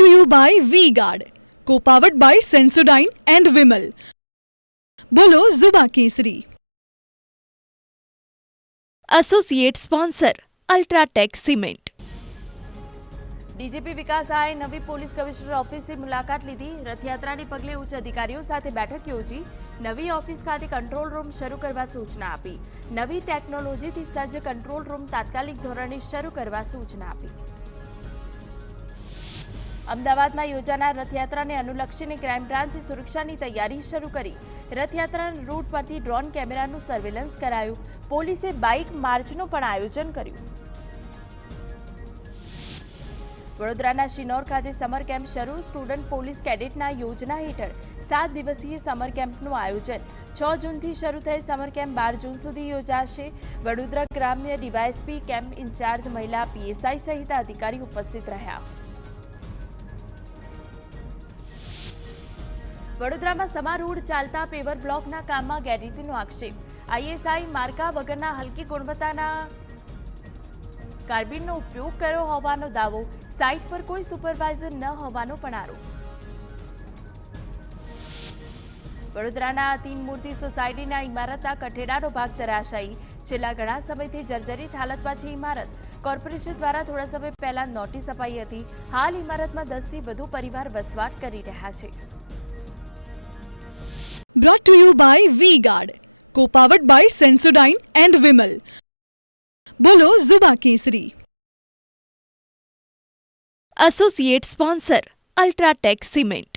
Care by Vega, powered by Sensodyne and Vinyl. Grow relentlessly. Associate sponsor UltraTech cement. DGP Vikas આએ નવી police commissioner ઓફિસની મુલાકાત લીધી. રથયાત્રાને પગલે ઉચ્ચ અધિકારીઓ સાથે બેઠક યોજી. નવી ઓફિસ ખાતે કંટ્રોલ રૂમ શરૂ કરવા સૂચના આપી. નવી ટેકનોલોજીથી સજ્જ કંટ્રોલ રૂમ તાત્કાલિક ધોરણે શરૂ કરવા સૂચના આપી. અમદાવાદમાં યોજાનાર રથયાત્રાને અનુલક્ષીને ક્રાઇમ બ્રાન્ચે સુરક્ષાની તૈયારી શરૂ કરી. રથયાત્રાના રૂટ પરથી ડ્રોન કેમેરાનું સર્વેલન્સ કરાયું. પોલીસે બાઇક માર્ચનું પણ આયોજન કર્યું. વડોદરાના શિનોર ખાતે સમર કેમ્પ શરૂ. સ્ટુડન્ટ પોલીસ કેડેટના યોજના હેઠળ 7 દિવસીય સમર કેમ્પનું આયોજન. 6 જૂનથી શરૂ થઈ સમર કેમ્પ 12 જૂન સુધી યોજાશે. વડોદરા ગ્રામ્ય ડીવાયએસપી કેમ્પ ઇન્ચાર્જ મહિલા પીએસઆઈ સહિત અધિકારી ઉપસ્થિત રહ્યા. વડોદરામાં સમા રોડ ચાલતા પેવર બ્લોકના કામમાં ગેરરીતિનો આક્ષેપ. આઈએસઆઈ માર્કા વગરના હલકી ગુણવત્તાના કાર્બિડનો ઉપયોગ કર્યો હોવાનો દાવો. સાઇટ પર કોઈ સુપરવાઇઝર ન હોવાનો પણ આરોપ. વડોદરાના તીન મૂર્તિ સોસાયટીના ઇમારતના કઠેડાનો ભાગ ધરાશાયી. છેલ્લા ઘણા સમયથી જર્જરિત હાલતમાં છે ઇમારત. કોર્પોરેશન દ્વારા થોડા સમય પહેલા નોટિસ અપાઈ હતી. હાલ ઇમારતમાં 10 થી વધુ પરિવાર વસવાટ કરી રહ્યા છે. Care by Vega, powered by Sensodyne and Vinyl. Grow relentlessly. Associate sponsor UltraTech cement.